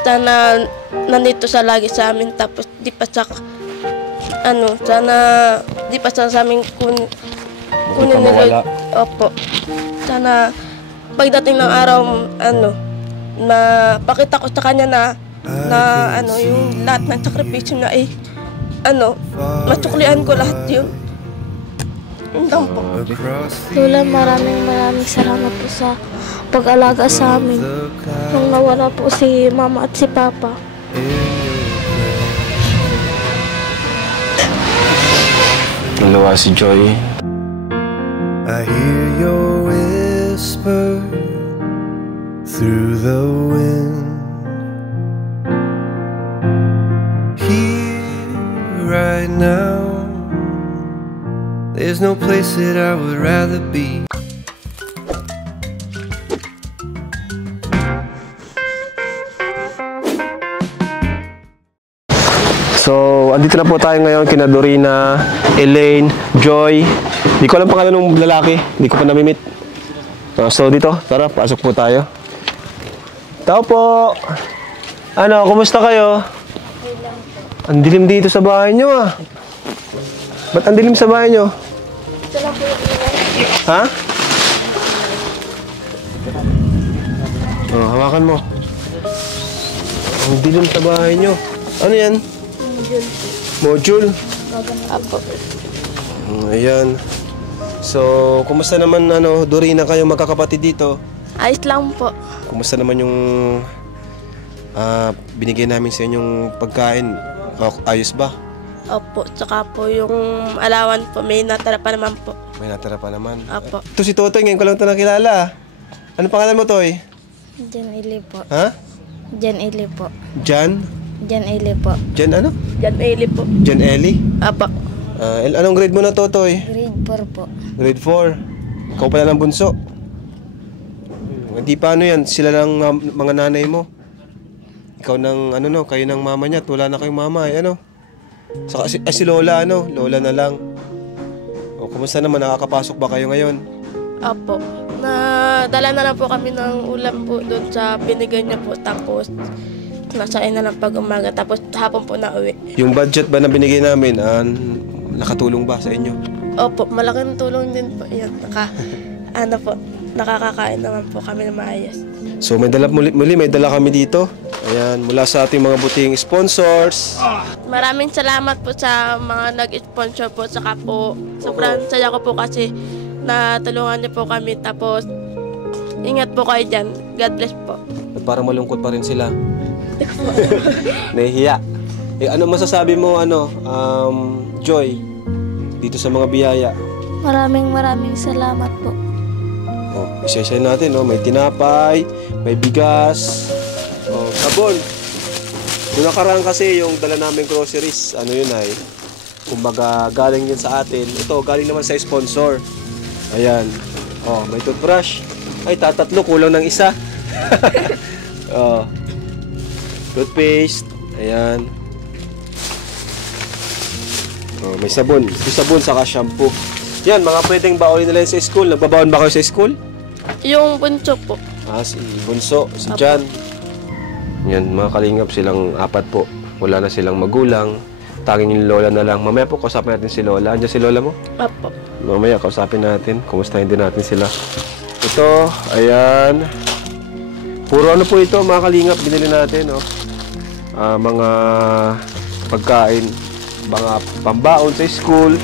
Sana nandito siya lagi sa amin, tapos di pa siya, sana di pa siya sa amin kunin nila. Opo. Sana pagdating ng araw, na pakita ko sa kanya na yung lahat ng sakripisyo na matsuklian ko lahat yun. Indang po. Lola, maraming salamat po sa pag-alaga sa amin. Nung nawala po si Mama at si Papa. Nalawa si Joy. I hear your whisper through the wind. Here right now, there's no place that I would rather be. So, andito na po tayo ngayon kina Dorina, Elaine, Joy. Di ko alam pangalan ng lalaki. Di ko pa namimit. So, dito. Tara, pasok po tayo. Tao po. Kumusta kayo? Ang dilim dito sa bahay nyo ah. Ba't ang dilim sa bahay nyo? Ha? Hawakan mo. Ang dilim sa bahay nyo. Ano yan? Module. Apo. Ayan. So, kumusta naman, Dorina, kayo magkakapatid dito? Ayos lang po. Kumusta naman yung binigay namin sa inyong pagkain? Ayos ba? Opo, tsaka po yung alawan po, may natara pa naman po. May natira pa naman. Opo. Ito si Totoy, ngayon ko lang ito nakilala. Ano pangalan mo, Toy? Jan Eli po. Ha? Jan Eli po. Jan? Jan Eli po. Jan ano? Jan Eli po. Jan Eli? Apo. Anong grade mo na, Totoy? Grade 4 po. Grade 4. Ikaw pala ng bunso. Hindi paano yan? Sila lang mga nanay mo. Ikaw ng kayo ng mama niya. Wala na kayong mama Saka si Lola Lola na lang. Kumusta naman? Nakakapasok ba kayo ngayon? Apo. Dala na lang po kami ng ulam po doon sa binigay niya po. Tapos nasain na lang pag umaga. Tapos hapon po na uwi. Yung budget ba na binigay namin, nakatulong ba sa inyo? Opo, malaking tulong din po yan. Nakakakain naman po kami na maayos. So may dala kami dito. Ayan, mula sa ating mga buting sponsors. Maraming salamat po sa mga nag-sponsor po. Saka po, sobrang saya ko po kasi natulungan niyo po kami. Tapos, ingat po kayo dyan. God bless po. At parang malungkot pa rin sila. Nahihiya. Ano masasabi mo, Joy, dito sa mga biyaya? Maraming salamat po. Isa-isa natin, may tinapay, may bigas, sabon. Yung nakaraan kasi yung dala namin groceries, kumbaga galing din sa atin. Ito, galing naman sa sponsor. Ayan. May toothbrush. Ay, tatatlo, kulang ng isa. Toothpaste. Ayan. May sabon. May sabon saka shampoo. Yan, mga pwedeng baon nila sa school. Nagbabaon ba kayo sa school? Yung bunso po. Si Bunso, si Jan. Yan, mga kalingap silang apat po. Wala na silang magulang. Tanging yung lola na lang. Mamaya po, kausapin natin si Lola. Andiyan si Lola mo? Apo. Mamaya, kausapin natin. Kumustahin din natin sila. Ito, ayan. Puro po ito, mga kalingap. Binili natin, mga pagkain. Mga pambaon sa school.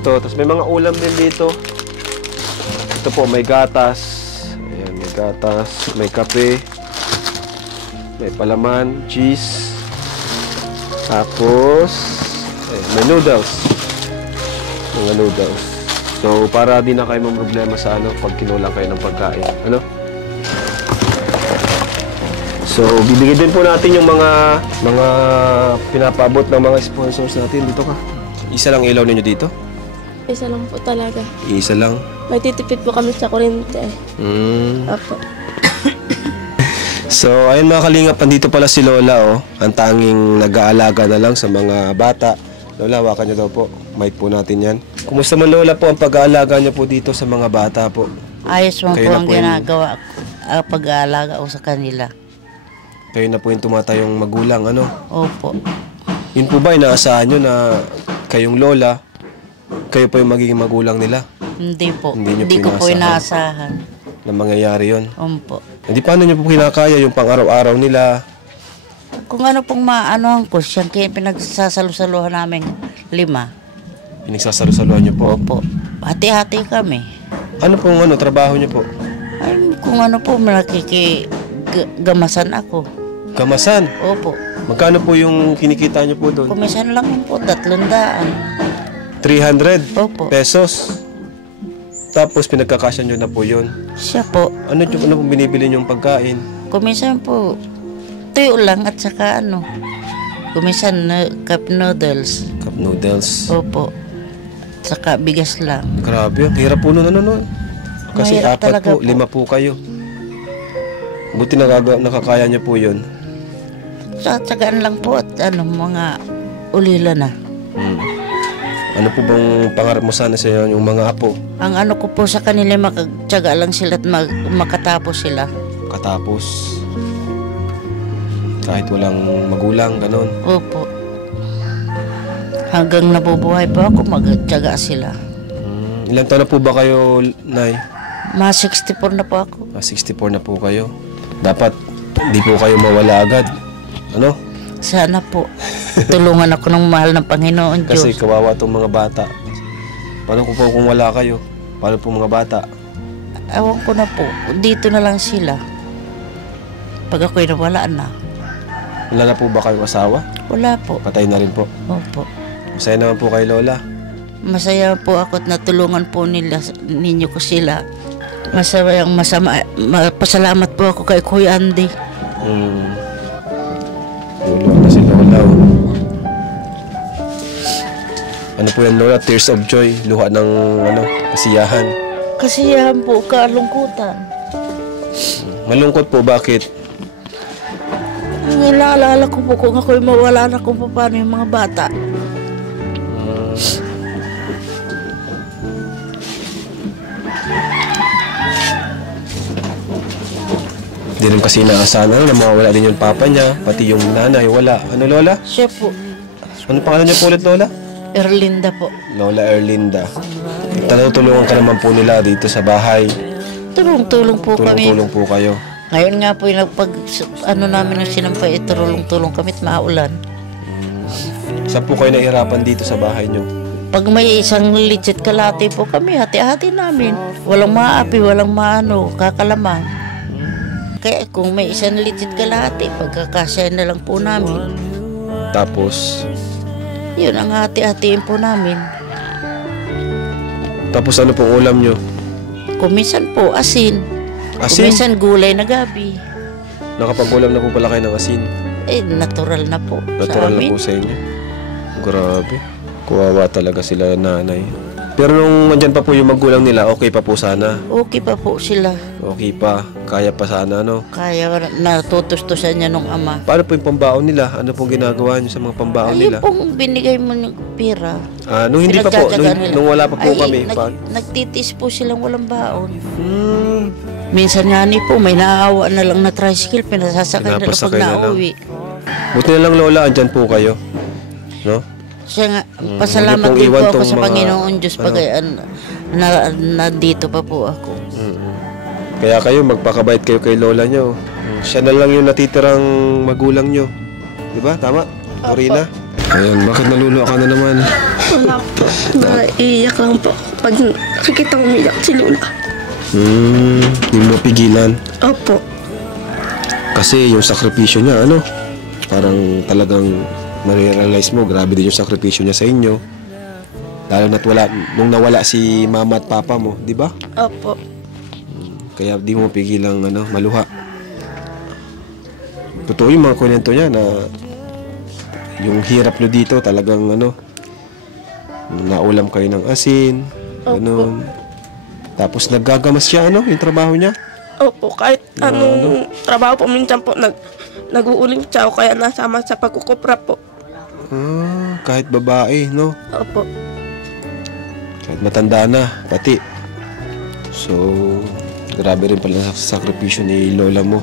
Ito, tapos may mga ulam din dito. Ito po, may gatas. Ayan, may gatas. May kape. May palaman, cheese. Tapos, may noodles. Mga noodles. So, para di na kayo problema sa pag kinulang kayo ng pagkain. So, bibigyan din po natin yung mga pinapaabot ng mga sponsors natin. Dito ka. Isa lang ilaw ninyo dito? Isa lang po talaga. Isa lang? May titipid po kami sa kuryente. Apo. So, ayun mga kalingap, andito pala si Lola, ang tanging nag-aalaga na lang sa mga bata. Lola, hawakan niyo daw po. Mic po natin yan. Kumusta man, Lola, po ang pag-aalaga niyo po dito sa mga bata po? Ayos man po ang ginagawa ko, pag-aalaga ko sa kanila. Kayo na po yung tumatayong magulang, ano? Opo. Yun po ba, inaasahan nyo na kayong lola, kayo po yung magiging magulang nila? Hindi po. Hindi niyo Hindi po ko po inaasahan. Na mangyayari yun? Opo. Hindi, paano nyo po kinakaya yung pang-araw-araw nila? Kung ano pong maanohan ko, siyang pinagsasalusaluhan namin 5. Pinagsasalusaluhan nyo po? Opo. Hati-hati kami. Ano pong trabaho nyo po? Ay, kung ano po, gamasan ako. Gamasan? Opo. Magkano po yung kinikita nyo po doon? Kumisan lang yun po, 300. 300 Opo. pesos. Tapos pinagkakasya nyo na po yun. Siya po. Ano pong binibili nyong pagkain? Kumisan po, tuyo lang at saka kumisan cup noodles. Cup noodles. Opo. Saka bigas lang. Grabe, ang hirap po nun, Kasi Mahirap 4 talaga po, po. 5 po kayo. Buti nakakaya nyo po yun. Tsagaan lang po at mga ulila na. Ano po bang pangarap mo sana sa yung mga apo? Ang ano ko po sa kanila, makatsaga lang sila at makatapos sila. Katapos. Kahit walang magulang, ganon. Opo. Hanggang nabubuhay po ako, magtsaga sila. Ilan taon na po ba kayo, Nay? Mga 64 na po ako. 64 na po kayo. Dapat di po kayo mawala agad. Ano? Sana po. Tulungan ako ng mahal ng Panginoon Diyos. Kasi kawawa tong mga bata. Paano po kung wala kayo? Paano po mga bata? Ewan ko na po. Dito na lang sila. Pag ako'y nawala na. Wala na po ba kayong asawa? Wala po. Patay na rin po. Opo. Masaya naman po kay Lola. Masaya po ako at natulungan po ninyo ko sila. Pasalamat po ako kay Kuya Andy. Tulungan na si Lola. Ano po yan, Lola? Tears of joy. Luha ng kasiyahan. Kasiyahan po, kalungkutan. Malungkot po, bakit? Nilaalala ko po kung ako'y mawala na kung paano yung mga bata. Hindi rin kasi inaasahan na mawawala din yung papa niya, pati yung nanay, wala. Ano, Lola? Siya po, Ano pangalan niya po ulit, Lola? Erlinda po. Lola Erlinda. Tulungan ka naman po nila dito sa bahay. Tulong-tulong po kami. Tulong-tulong po kayo. Ngayon nga po yung namin ng sinampay, tulong-tulong kami at maulan. Saan po kayo nahihirapan dito sa bahay niyo? Pag may isang legit kalate po kami, hati-hati namin. Walang maapi, walang kakalamang. Kaya kung may isang legit kalate, pagkakasya na lang po namin. Tapos Yun ang hati-hatiin po namin. Tapos ano pong ulam nyo? Kuminsan po, asin. Asin? Kuminsan gulay na gabi. Nakapag-ulam na po pala kayo ng asin. Natural na po Natural sa na amin. po sa inyo. Grabe. Kuwawa talaga sila nanay. Pero nung andyan pa po yung magulang nila, okay pa po sana. Okay pa po sila. Okay pa. Kaya pa sana, no? Kaya natutustusan niya nung ama. Paano po yung pambaon nila? Ano pong ginagawa nyo sa mga pambaon Ayun nila? pong binigay mo ng pira. Nung hindi pa po, Pinagtsatsagaan nila. nung wala pa po kami. Nagtitis po silang walang baon. Minsan nga ni po, may naawa na lang na tricycle, pinasasakay na lang pag Pinapasakay na lang. nauwi. Buti na lang, Lola, andyan po kayo. No? Siya nga, pasalamat Huwag niyo pong din po iwan ako tong sa mga- Panginoon Diyos pag nandito pa po ako. Kaya kayo, magpakabait kayo kay Lola nyo. Siya na lang yung natitirang magulang nyo. Diba? Tama? Corina? Ayun, bakit naluluha ka na naman? Wala po. Naiiyak lang po pag nakikita ko umiyak si Lola. Hindi mo pigilan. Opo. Kasi yung sakripisyo niya, parang talagang marirealize mo, grabe din yung sakripisyo niya sa inyo. Lalo na't nung nawala si mama at papa mo, di ba? Opo. Kaya di mo pigilang maluha. Totoo yung mga kwento niya na yung hirap nyo dito talagang naulam kayo ng asin, ganun. Tapos naggagamas siya, yung trabaho niya. Opo, kahit anong trabaho po, minsan po nag-uuling siya o kaya nasama sa pagkukupra po. Kahit babae, no? Opo. Kahit matanda na, pati. So, grabe rin pala sa sakripisyo ni Lola mo.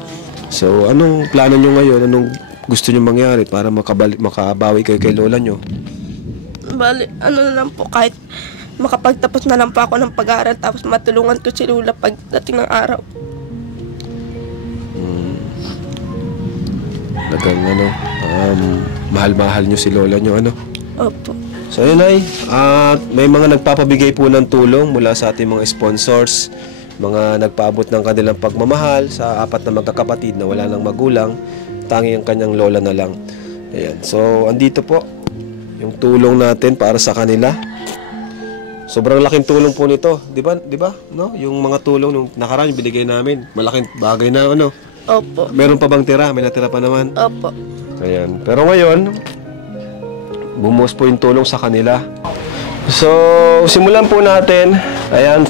So, anong plano nyo ngayon? Anong gusto nyo mangyari para makabawi kayo kay lola nyo? Bali, ano na lang po, kahit makapagtapos na lang po ako ng pag-aaral tapos matulungan ko si Lola pagdating ng araw. Mahal-mahal nyo si lola nyo, ano? Opo. So yun ay, may mga nagpapabigay po ng tulong mula sa ating mga sponsors, mga nagpaabot ng kanilang pagmamahal sa 4 na magkakapatid na wala nang magulang, tangi ang kanyang lola na lang. Ayan. So andito po yung tulong natin para sa kanila. Sobrang laking tulong po nito, 'di ba? 'Di ba? No? Yung mga tulong nung nakaraan binigay namin, malaking bagay na ano. Opo. Meron pa bang tira? May natira pa naman. Opo. Ayan. Pero ngayon, bumuhos po yung tulong sa kanila. So, simulan po natin. Ayan.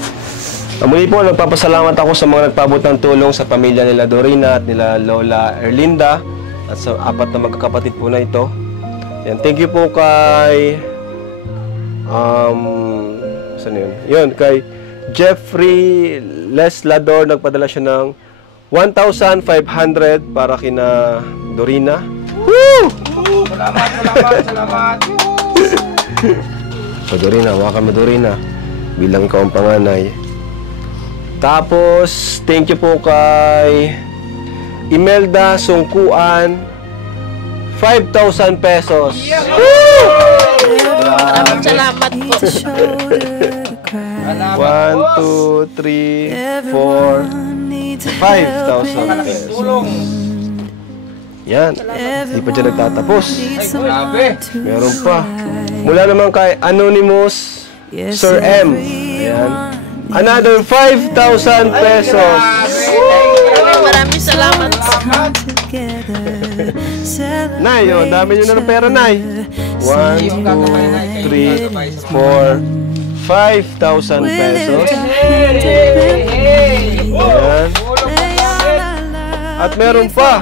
Muli po, nagpapasalamat ako sa mga nagpaabot ng tulong sa pamilya nila Dorina at nila Lola Erlinda at sa 4 na magkakapatid po na ito. Ayan. Thank you po kay saan yun? Yun, kay Jeffrey Leslador. Nagpadala siya ng 1,500 para kina Dorina. Woo! Salamat. So Dorina, hawakan mo Dorina bilang ikaw ang panganay. Tapos, thank you po kay Imelda Sungkuan, 5,000 pesos. Maraming salamat po. 1, 2, 3, 4, 5,000 pesos. Yan. Di pa dyan nagtatapos. Meron pa. Mula naman kay Anonymous Sir M. Ayan. Another 5,000 pesos. Maraming salamat po. Nay, oh, dami nyo na ng pera, Nay. 1, 2, 3, 4, 5,000 pesos. Ayan. At meron pa.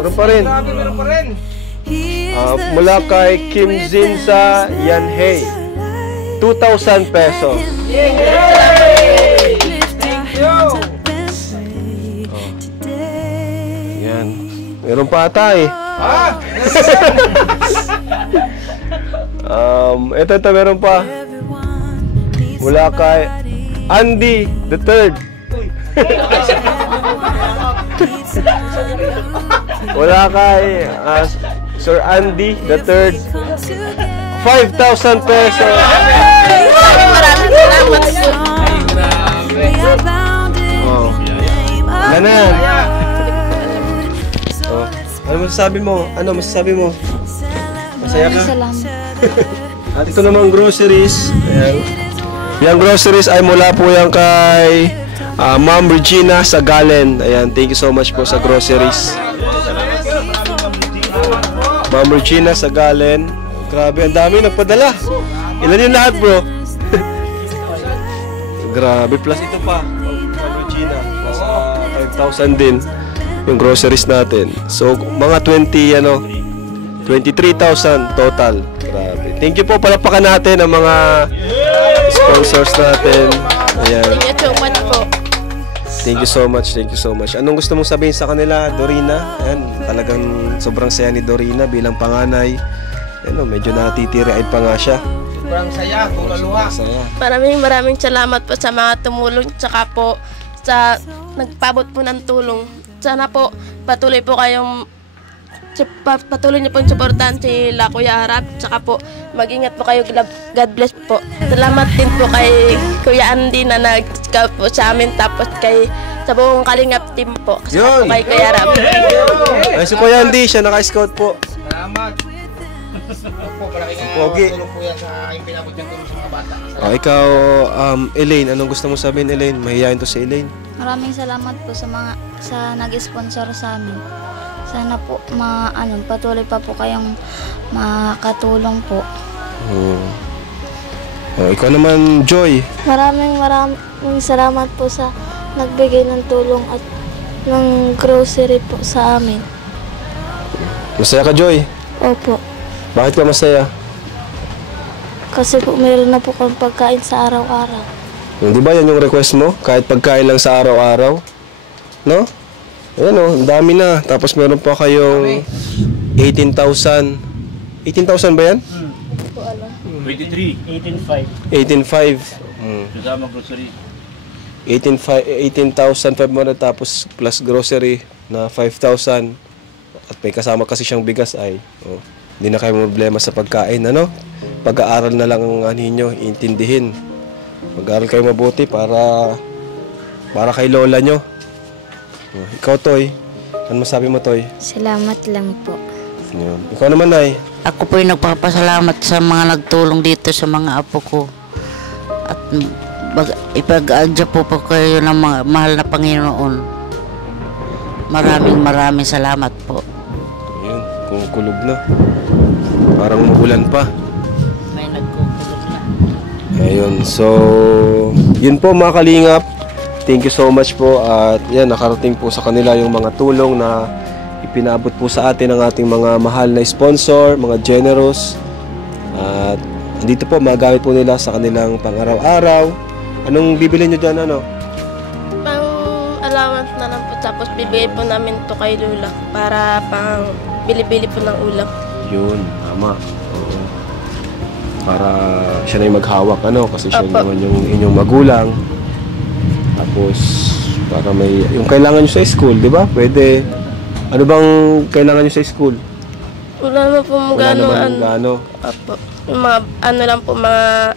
Meron pa rin. Mula kay Kim Zinsa Yanhei, 2,000 pesos. Yan. Meron pa ata eh. Ito, meron pa. Mula kay Andy the Third. Wala kay Sir Andy the Third, 5,000 pesos. Maraming salamat po. Oh. Ganan. Oh. Ano masasabi mo? Masaya ka? Salamat. At ito namang groceries. Ayan. Yung groceries ay mula po yan kay Ma'am Regina Sagalen. Ayan, thank you so much po sa groceries. Ma'am Regina Sagalen. Grabe, ang dami nagpadala. Ilan yung lahat, bro? Grabe, plus ito pa. Ma'am Regina. Plus 5,000 din yung groceries natin. So, mga 23,000 total. Grabe. Thank you po, palapakan natin ang mga sponsors natin. Ayan. Thank you so much po. Thank you so much. Anong gusto mong sabihin sa kanila, Dorina? Ayan, talagang sobrang saya ni Dorina bilang panganay. Ano, medyo natitiraid pa nga siya. Sobrang saya, kukaluha. Maraming salamat po sa mga tumulong tsaka po sa nagpabot po ng tulong. Sana po patuloy niyo po suportahan si La Kuya Harap, tsaka po mag-ingat po kayo. God bless po. Salamat din po kay Kuya Andy na nag-scout po sa amin, tapos sa buong Kalingap team po. Yun! Po kay Kuya Harap. Ay, si Kuya Andy, siya naka-scout po. Salamat. Pogi. Tulong po yan sa aking pinabot niyang tulong sa mga bata. Ikaw, Elaine, anong gusto mo sabihin, Elaine? Mahihayin to si Elaine. Maraming salamat po sa nag-sponsor sa amin. Sana po patuloy pa po kayong makatulong po. Ikaw naman, Joy. Maraming salamat po sa nagbigay ng tulong at ng grocery po sa amin. Masaya ka, Joy? Opo. Bakit ka masaya? Kasi po meron na po kang pagkain sa araw-araw. Di ba yan yung request mo? Kahit pagkain lang sa araw-araw? No? Ayan o, ang dami na. Tapos meron pa kayong 18,000. 18,000 ba yan? 23. 18,500. Kasama grocery. 18,500 tapos plus grocery na 5,000. At may kasama kasi siyang bigas ay. Oh, hindi na kayo problema sa pagkain. Ano? Pag-aaral na lang ang ninyo, intindihin. Mag-aaral kayo mabuti para kay lola nyo. Oh, ikaw, Toy. Ano masabi mo, Toy? Salamat lang po. Yun. Ikaw naman, Nay. Ako po yung nagpapasalamat sa mga nagtulong dito sa mga apo ko. At ipag-adya po kayo ng mga mahal na Panginoon. Maraming salamat po. Ayun, kumukulog na. Parang umuulan pa. May nagkukulog na. Ayun, so yun po mga kalingap. Thank you so much po at yan, nakarating po sa kanila yung mga tulong na ipinabot po sa atin ng ating mga mahal na sponsor, mga generous. At dito po magamit po nila sa kanilang pang-araw-araw. Anong bibili nyo dyan, ano? Pang allowance na lang po, tapos bibigay po namin to kay Lola para pang bili-bili po ng ulam. Yun, tama. Oo. Para siya na yung maghawak, ano? Kasi siya Opo. naman yung inyong magulang. Tapos, para may... Yung kailangan nyo sa school, di ba? Pwede... Ano bang kailangan nyo sa school? Wala na po Wala naman gaano. Opo. Yung mga ano lang po, mga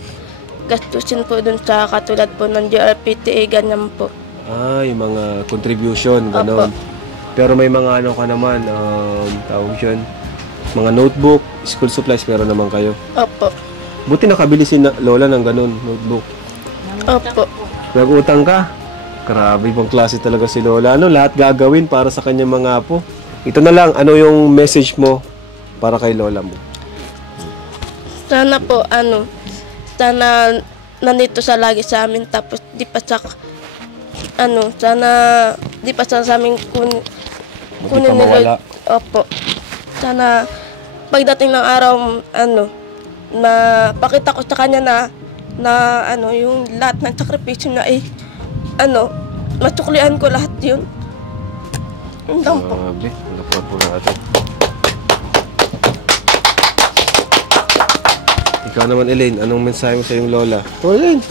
gastusin po dun sa katulad po ng GRPTA, ganyan po. Ah, yung mga contribution, gano'n. Pero may mga ano ka naman, tawag yun, mga notebook, school supplies, meron naman kayo. Opo. Buti nakabili si Lola ng gano'n, notebook. Opo. Nag-utang ka? Grabe, ibang klase talaga si Lola. Ano, lahat gagawin para sa kanyang mga apo. Ito na lang, ano yung message mo para kay Lola mo? Sana po, sana nandito siya lagi sa amin, tapos di pa siya, sana di pa siya sa amin kunin pa mawala. Opo. Sana pagdating ng araw, na pakita ko sa kanya na yung lahat ng sakripisyo na matsuklian ko lahat yun. Yun lang po. Grabe, lapat po natin. Ikaw naman, Elaine, anong mensahe mo sa iyong lola? Oh, Elaine,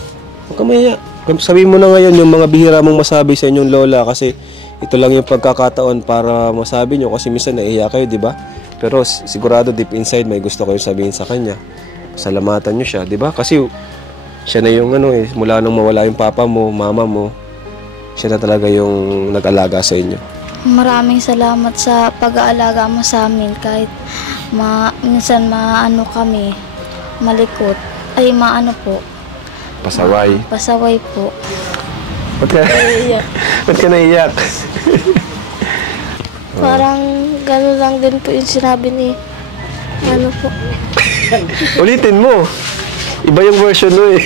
huwag ka mahiya. Sabihin mo na ngayon yung mga bihira mong masabi sa inyong lola kasi ito lang yung pagkakataon para masabi nyo kasi minsan naiiyak kayo, di ba? Pero sigurado deep inside may gusto kayo sabihin sa kanya. Salamatan nyo siya, di ba? Kasi siya na yung mula nung mawala yung papa mo, mama mo, siya na talaga yung nag-alaga sa inyo. Maraming salamat sa pag-aalaga mo sa amin kahit minsan kami, malikot. Ay, po. Pasaway. Pasaway po. Ba't ka, Naiiyak. ba't ka naiiyak? Parang gano'n lang din po yung sinabi ni po. Ulitin mo. Iba yung version mo eh.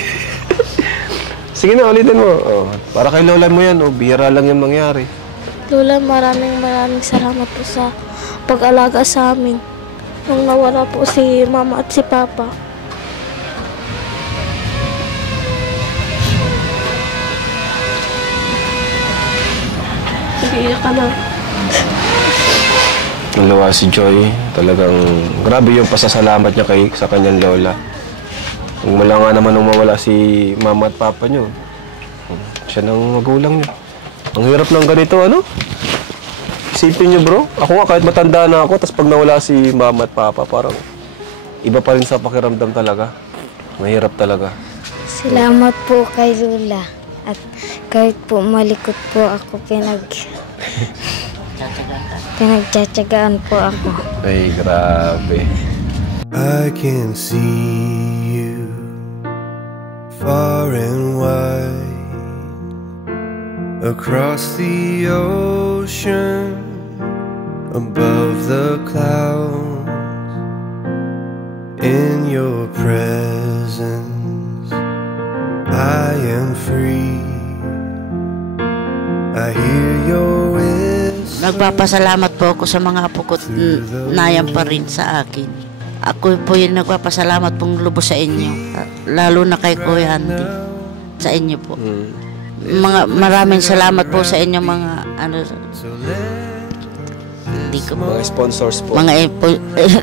Sige na, ulitin mo. Oh, para kay lola mo yan, bihira lang yung mangyari. Lola, maraming salamat po sa pag-alaga sa amin. Nung nawala po si mama at si papa. Sige, ka na. Nalawa si Joy, talagang grabe yung pasasalamat niya sa kanyang lola. Kung wala nga naman nung mawala si mama at papa niyo, siya nang magulang niyo. Ang hirap ng ganito, Isipin niyo, bro. Ako nga, kahit matanda na ako, tapos pag nawala si mama at papa, parang iba pa rin sa pakiramdam talaga. Mahirap talaga. Salamat po kay Lola. At kahit po malikot po ako, pinagtsatsagaan po ako. Ay, grabe. I can see you far and wide across the ocean, above the clouds. In your presence I am free. I hear your whisper. Nagpapasalamat po ako sa mga apo ko nayam pa rin sa akin. Ako po yung nagpapasalamat pong lubos sa inyo. Lalo na kay Kuya Andy. Sa inyo po. maraming salamat po sa inyo mga hindi ko po. Mga sponsors po. Mga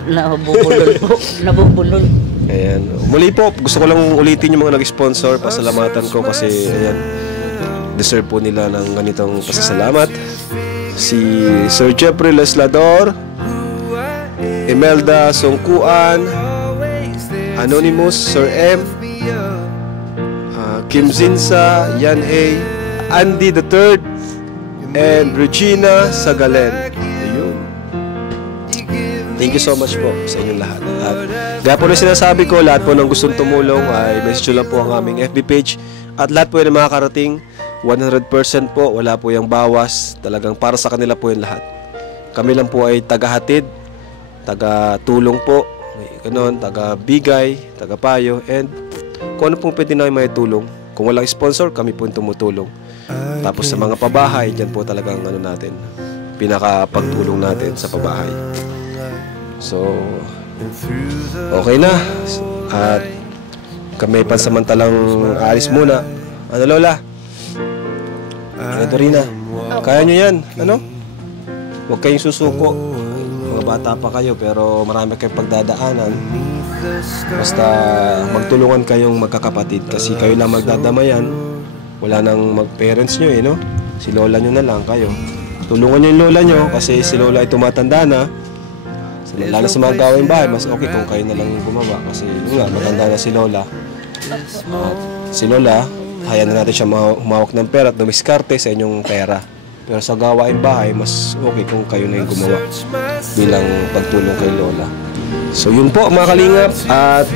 nabubulol po. Nabubulol. Ayan. Muli po, gusto ko lang ulitin yung mga nag-sponsor. Pasalamatan ko kasi ayan, deserve po nila ng ganitong pasasalamat. Si Sir Jeffrey Leslador, Imelda Songkuan, Anonymous, Sir M, Kim Zinsa, Yan A, Andy III, and Regina Sagalen. Ayun. Thank you so much po sa inyong lahat. At gaya po na sinasabi ko, lahat po ng gustong tumulong ay message lang po ang aming FB page. At lahat po yung makakarating, 100% po, wala po yung bawas. Talagang para sa kanila po yung lahat. Kami lang po ay tagahatid, taga-tulong po, ganon, taga-bigay, taga-payo, and kung ano pong pwede namin may tulong. Kung walang sponsor, kami po yung tumutulong. Tapos sa mga pabahay, dyan po talagang ano natin, pinakapagtulong natin sa pabahay. So, okay na. At kami pansamantalang aalis muna. Ano, Lola? Ito rin na. Kaya nyo yan. Ano? Huwag kayong susuko. Mga bata pa kayo, pero marami kayong pagdadaanan. Basta magtulungan kayong magkakapatid kasi kayo lang magdadamayan. Wala nang mag-parents nyo no? Si lola nyo na lang kayo. Tulungan nyo yung lola nyo kasi si lola ay tumatanda na. Lalo sa mga gawain bahay, mas okay kung kayo na lang gumawa kasi yun nga, matanda na si lola. Si lola, hayaan na natin siya humawak ng pera at dumiskarte sa inyong pera. Pero sa gawain bahay, mas okay kung kayo na yung gumawa bilang pagtulong kay lola. So yun po mga kalingap, at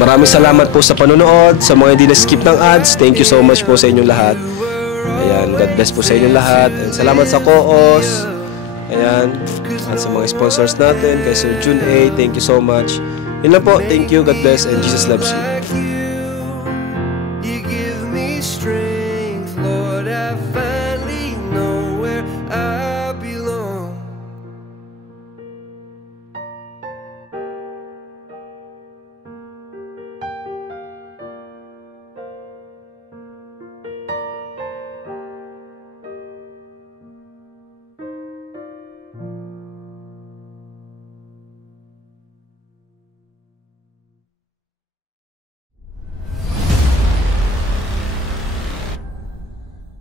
maraming salamat po sa panonood, sa mga hindi na-skip ng ads. Thank you so much po sa inyong lahat. Ayan, God bless po sa inyong lahat. And salamat sa co-os. Ayan, at sa mga sponsors natin, kay Sir June A, thank you so much. Yun lang po, thank you, God bless, and Jesus loves you. You give me strength, Lord, I find